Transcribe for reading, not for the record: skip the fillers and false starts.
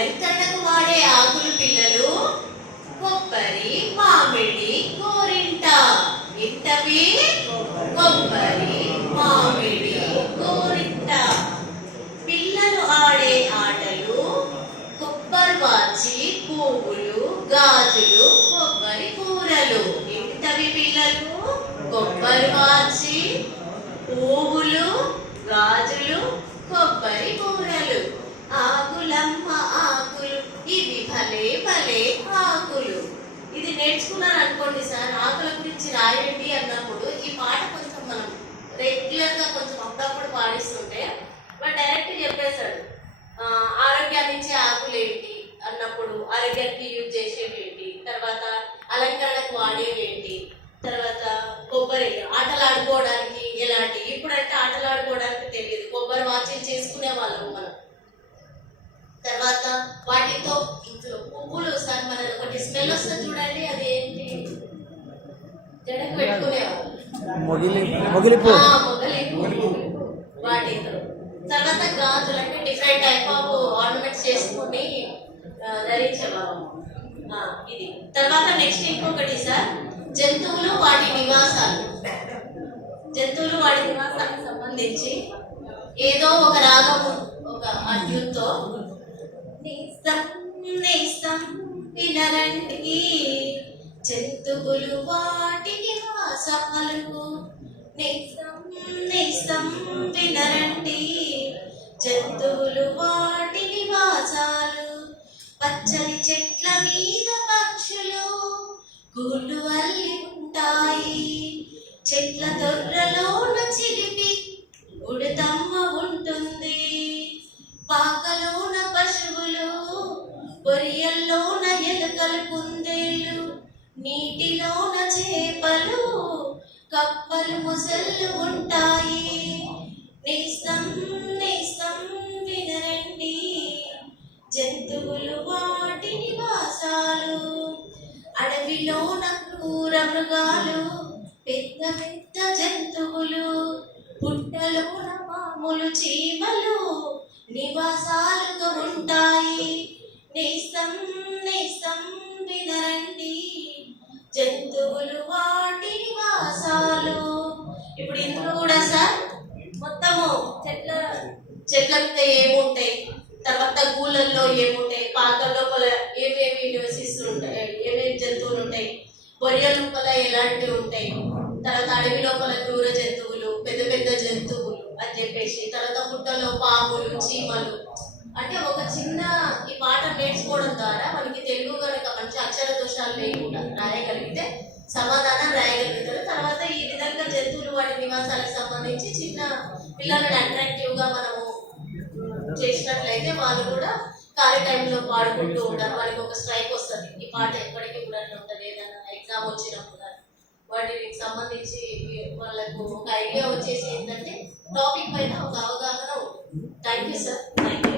అలంకరణకు వాడే ఆకులు పిల్లలు కొబ్బరి, మామిడి, గోరింట. ఇంటవి కొబ్బరి, మామిడి, గోరింట. పిల్లలు ఆడే ఆటలు కొబ్బరి వాచి, పువ్వులు, గాజులు, కొబ్బరి కూరలు. ఇంటవి పిల్లలు కొబ్బరి వాచి, పువ్వులు, గాజులు, కొబ్బరి కూరలు. ఆకులమ్మ ఆకులు, ఇవి భలే భలే ఆకులు. ఇది నేర్చుకున్నాను అనుకోండి సార్, ఆకుల గురించి రాయండి అన్నప్పుడు ఈ పాట కొంచెం మనం రెగ్యులర్ గా కొంచెం అప్పుడప్పుడు పాడిస్తుంటే వాడు డైరెక్ట్ చెప్పేశాడు. ఆరోగ్యాన్ని ఇచ్చే ఆకులు ఏంటి అన్నప్పుడు ఆరోగ్యానికి యూజ్ చేసేవి ఏంటి, తర్వాత అలంకరణకు వాడేవి ఏంటి, తర్వాత కొబ్బరి ఆటలు ఆడుకోవడానికి ఎలాంటి. ఇప్పుడంటే ఆటలు ఆడుకోవడానికి తెలియదు, కొబ్బరి వాచీలు చేసుకునే వాళ్ళము మనం. తర్వాత వాటితో ఇంట్లో పువ్వులు సార్, మన ఒకటి స్మెల్ వస్తుంది చూడండి, అది ఏంటి, జడకు పెట్టుకునేవాళ్ళు మొగలి పువ్వు వాటితో. తర్వాత గాజులు అంటే డిఫరెంట్ టైప్ ఆఫ్ ఆర్నమెంట్స్ చేసుకుని ధరించేవాళ్ళం. ఇది తర్వాత నెక్స్ట్ ఇంకొకటి సార్, జంతువులు వాటి నివాసాలు. జంతువులు వాటి నివాసానికి సంబంధించి ఏదో ఒక రాగము, ఒక అడ్యూతో నేస్తం నేస్తం వినరండి జంతువులు వాటి నివాసాలు. నేస్తం నేస్తం వినరండి జంతువులు వాటి నివాసాలు. పచ్చని చెట్ల మీద పక్షులు గూళ్ళు అల్లి ఉంటాయి. చెట్ల దొర్రలోన చిలిపి ఉడతమ్మ ఉంటుంది. పాకలోన పశువులు, బొరియల్లోన ఎలుకలు, కుందేళ్ళు, నీటిలోన చేపలు, కప్పలు, ముసళ్ళు ఉంటాయి. నేస్తం నేస్తం వినరండి జంతువులు వాటి నివాసాలు. అడవిలోన క్రూర మృగాలు, పెద్ద పెద్ద జంతువులు, పుట్టలోన మామూలు చీమలు నివాసాలుగా ఉంటాయి. నేస్తం నేస్తం వినరండి జంతువులు వాటి నివాసాలు. ఇప్పుడు ఇందులో కూడా సార్ మొత్తము చెట్ల మీద ఏముంటాయి, తర్వాత గూళ్ళల్లో ఏముంటాయి, పాక లోపల ఏమేమి నివసిస్తుంటాయి, ఏమేమి జంతువులు ఉంటాయి, బొర్రె లోపల ఎలాంటివి ఉంటాయి, తర్వాత అడవి లోపల క్రూర జంతువులు, పెద్ద పెద్ద జంతువులు అని చెప్పేసి, తర్వాత పుట్టలో పాములు, చీమలు. అంటే ఒక చిన్న ఈ పాట నేర్చుకోవడం ద్వారా మనకి తెలుగు కనుక మంచి అక్షర దోషాలు లేకుండా రాయగలిగితే సమాధానం రాయగలుగుతారు. తర్వాత ఈ విధంగా జంతువులు వాటి నివాసాలకు సంబంధించి చిన్న పిల్లలను అట్రాక్టివ్ గా మనము చేసినట్లయితే వాళ్ళు కూడా ఖాళీ టైంలో పాడుకుంటూ ఉంటారు. వాళ్ళకి ఒక స్ట్రైక్ వస్తుంది, ఈ పాట ఎప్పటికీ కూడా ఉంటుంది. ఏదైనా ఎగ్జామ్ వచ్చినప్పుడు వాటికి సంబంధించి వాళ్ళకు ఒక ఐడియా వచ్చేసి ఏంటంటే టాపిక్ పైన ఒక అవగాహన ఉంటుంది. Thank you sir, thank you.